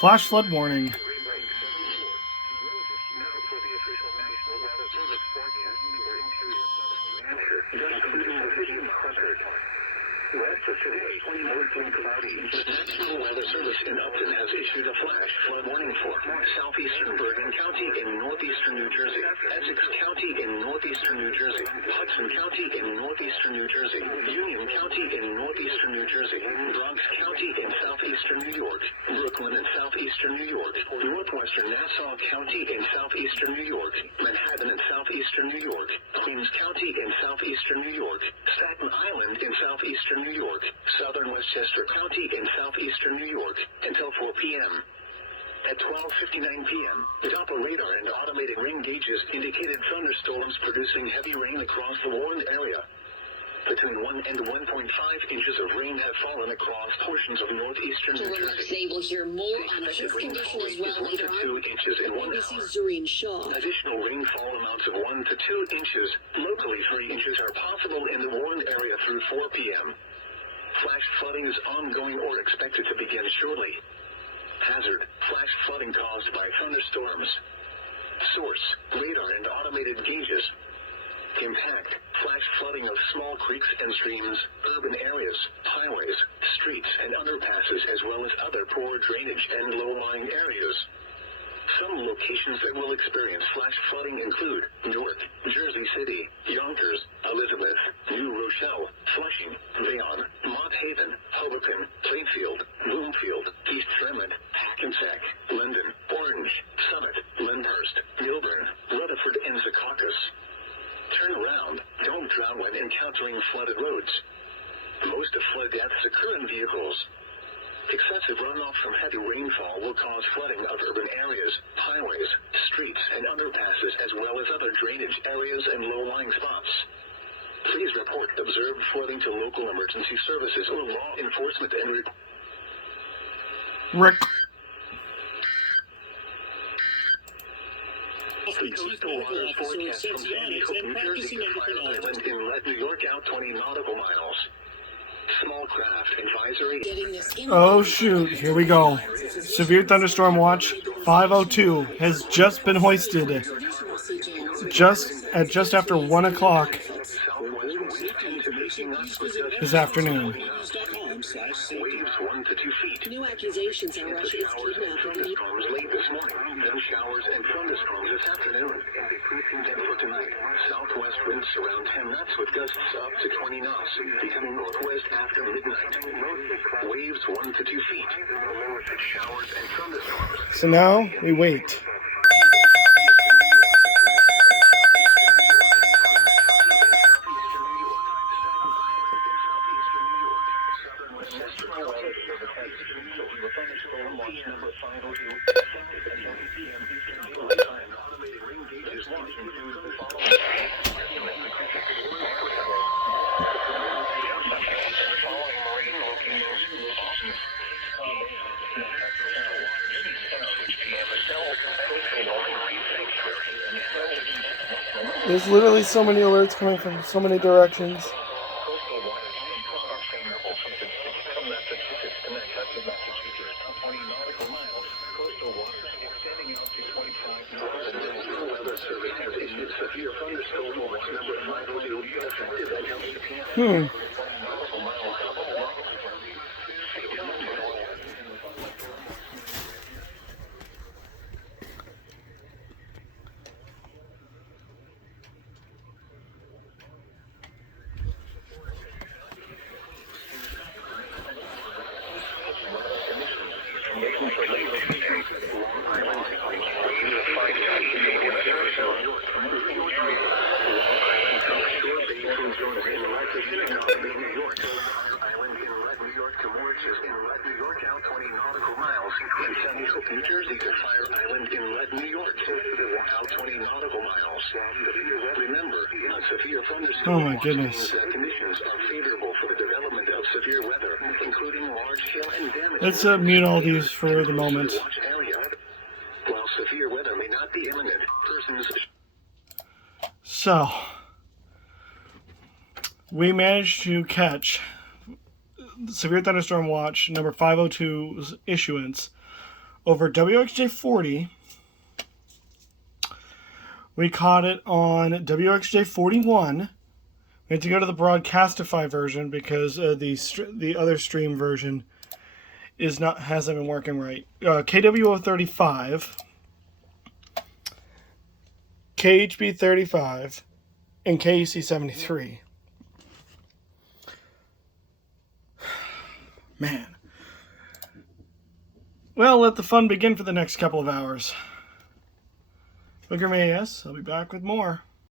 Flash flood warning. West of today, mostly cloudy. The National Weather Service in Upton has issued a flash flood warning for southeastern Bergen County in northeastern New Jersey, Essex County in northeastern New Jersey, Hudson County in northeastern New Jersey, Union County in northeastern New Jersey, Bronx County in southeastern New York, Brooklyn in southeastern New York, northwestern Nassau County in southeastern New York, Manhattan in southeastern New York, Queens County in southeastern New York, Staten Island in southeastern New York, southern Westchester County in southeastern New York, until 4 p.m. At 12:59 p.m., Doppler radar and automated rain gauges indicated thunderstorms producing heavy rain across the warned area. Between 1 and 1.5 inches of rain have fallen across portions of northeastern New Jersey. Today we'll hear more on this condition as well later on. 1 to 2 inches in 1 hour. ABC's Doreen Shaw. Additional rainfall amounts of 1 to 2 inches, locally 3 inches, are possible in the warned area through 4 p.m. Flash flooding is ongoing or expected to begin shortly. Hazard: flash flooding caused by thunderstorms. Source: radar and automated gauges. Impact: flash flooding of small creeks and streams, urban areas, highways, streets, and underpasses, as well as other poor drainage and low-lying areas. Some locations that will experience flash flooding include Newark, Jersey City, Yonkers, Elizabeth, New Rochelle, Flushing, Bayonne, Mott Haven, Hoboken, Plainfield, Bloomfield, East Fremont, Hackensack, Linden, Orange, Summit, Lyndhurst, Milburn, Rutherford, and Secaucus. Turn around. Don't drown when encountering flooded roads. Most of flood deaths occur in vehicles. Excessive runoff from heavy rainfall will cause flooding of urban areas, highways, streets, and underpasses, as well as other drainage areas and low-lying spots. Please report observed flooding to local emergency services or law enforcement and Rick. The coastal waters forecast from Sandy Hook, New Jersey to Fire Island Inlet, New York, out 20 nautical miles. Small craft advisory. Oh shoot, here we go. Severe thunderstorm watch 502 has just been hoisted. Just after 1 o'clock this afternoon. Waves 1 to 2 feet. New accusations are Russia is kidnapping. Thunderstorms late this morning, then showers and thunderstorms this afternoon. And for tonight, southwest winds around 10 knots with gusts up to 20 knots, becoming northwest after midnight. Waves 1 to 2 feet. Showers and thunderstorms. So now we wait. There's literally so many alerts coming from so many directions. New Jersey to Fire Island Inlet, New York, out 20 nautical miles. Remember, a severe thunderstorm Oh my goodness. means that conditions are favorable for the development of severe weather, including large hail and damage. Let's mute all these for the moment. Watch area. While severe weather may not be imminent, persons. So, we managed to catch Severe Thunderstorm Watch number 502's issuance over WXJ40. We caught it on WXJ41. We had to go to the Broadcastify version because the other stream version hasn't been working right. KWO35, KHB35, and KEC73. Man. Well, let the fun begin for the next couple of hours. Booker EAS, I'll be back with more.